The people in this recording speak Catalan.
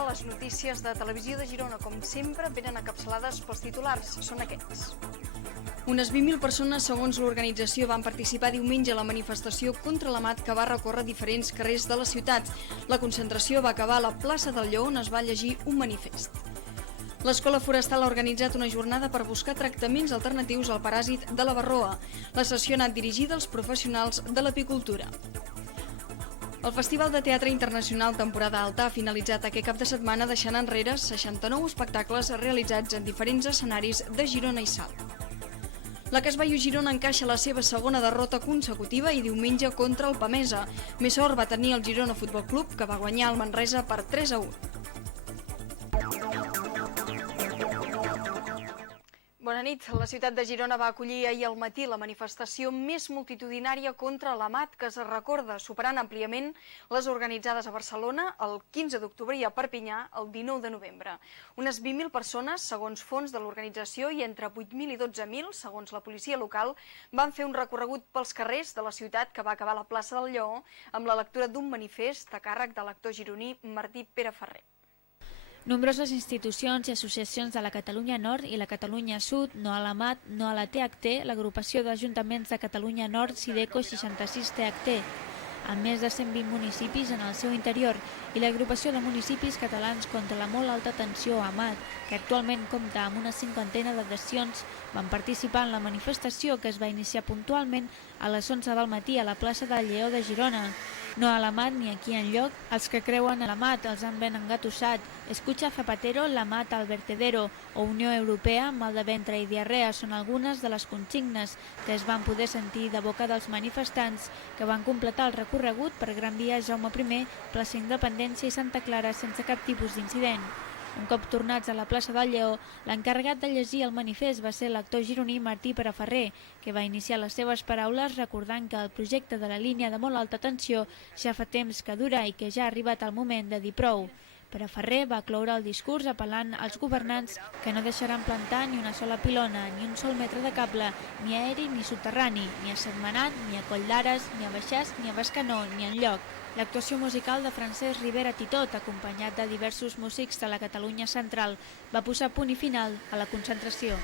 ara les notícies de Televisió de Girona, com sempre, venen encapçalades pels titulars. Són aquests. Unes 20.000 persones, segons l'organització, van participar diumenge a la manifestació contra l'AMAT que va recórrer diferents carrers de la ciutat. La concentració va acabar a la plaça del Lleó, on es va llegir un manifest. L'Escola Forestal ha organitzat una jornada per buscar tractaments alternatius al paràsit de la varroa. La sessió ha anat dirigida als professionals de l'apicultura. El Festival de Teatre Internacional Temporada Alta ha finalitzat aquest cap de setmana deixant enrere 69 espectacles realitzats en diferents escenaris de Girona i Salt. La Casballo Girona encaixa la seva segona derrota consecutiva i diumenge contra el Pamesa. Més sort va tenir el Girona Futbol Club, que va guanyar el Manresa per 3-1. Bona nit. La ciutat de Girona va acollir ahir al matí la manifestació més multitudinària contra l'AMAT que es recorda, superant àmpliament les organitzades a Barcelona el 15 d'octubre i a Perpinyà el 19 de novembre. Unes 20.000 persones, segons fons de l'organització, i entre 8.000 i 12.000, segons la policia local, van fer un recorregut pels carrers de la ciutat que va acabar a la plaça del Lleó amb la lectura d'un manifest a càrrec de l'actor gironí Martí Pereferrer. Nombroses institucions i associacions de la Catalunya Nord i la Catalunya Sud, No a l'AMAT, No a la THT, l'agrupació d'ajuntaments de Catalunya Nord, Sideco 66 THT, amb més de 120 municipis en el seu interior, i l'agrupació de municipis catalans contra la molt alta tensió AMAT, que actualment compta amb una cinquantena d'adhesions, van participar en la manifestació que es va iniciar puntualment a les 11 del matí a la plaça del Lleó de Girona. No a l'AMAT ni aquí enlloc, els que creuen a l'AMAT els han ben engatussat. Escucha Zapatero, l'AMAT al vertedero, o Unió Europea, mal de ventre i diarrea són algunes de les consignes que es van poder sentir de boca dels manifestants que van completar el recorregut per Gran Via Jaume I, plaça Independència i Santa Clara sense cap tipus d'incident. Un cop tornats a la plaça del Lleó, l'encarregat de llegir el manifest va ser l'actor gironí Martí Pereferrer, que va iniciar les seves paraules recordant que el projecte de la línia de molt alta tensió ja fa temps que dura i que ja ha arribat el moment de dir prou. Pereferrer va cloure el discurs apel·lant als governants que no deixaran plantar ni una sola pilona, ni un sol metre de cable, ni aeri ni subterrani, ni a Sentmenat, ni a Coll d'Ares, ni a Baixàs, ni a Bescanó, ni enlloc. L'actuació musical de Francesc Rivera Titot, acompanyat de diversos músics de la Catalunya Central, va posar punt i final a la concentració.